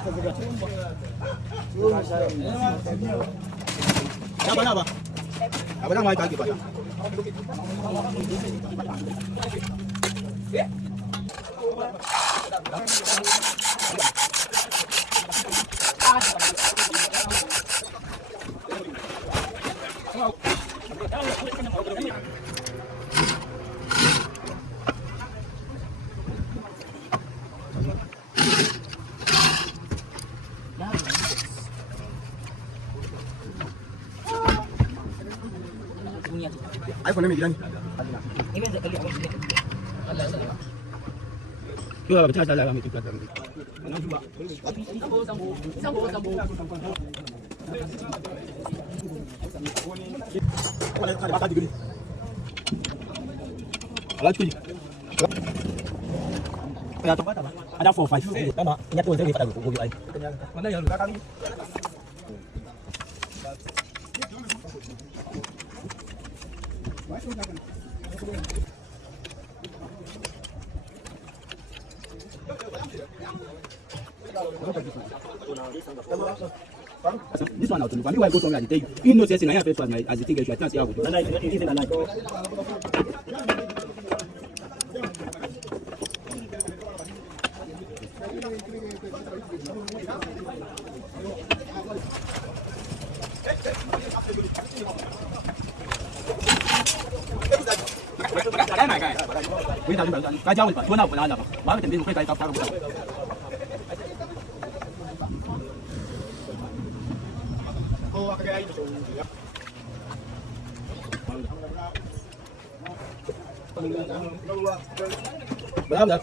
Apa? Apa yang mau kaki pada? iPhone ni gani? Kau baca salah kami tu kata. Ada 4-5. Tama, ingat tu saya pada guru ai. Mana yang belakang ni? This one out to look. I mean, why go somewhere? I tell you. You know, say, I have first one. As you think, I should see how good. It isn't a lie. Cái cháu mình nào là bảo cái tiền đi một cái tao berapa dah?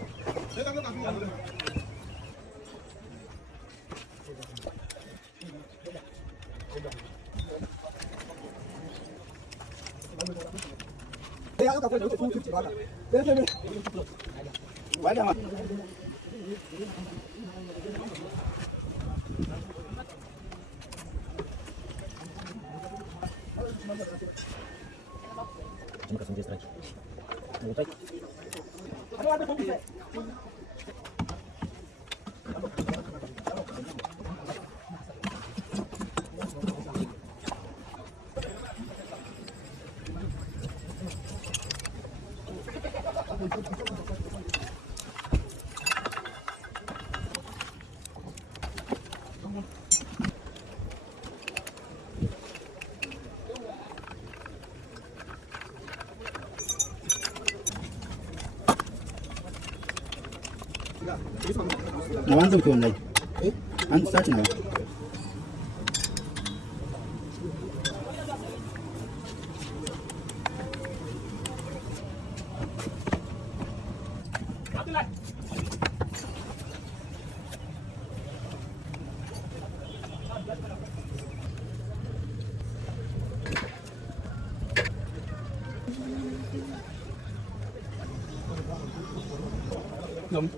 Cuma kasih strike. Strike. Nawanza mkiwa ndani. Start now. Đúng.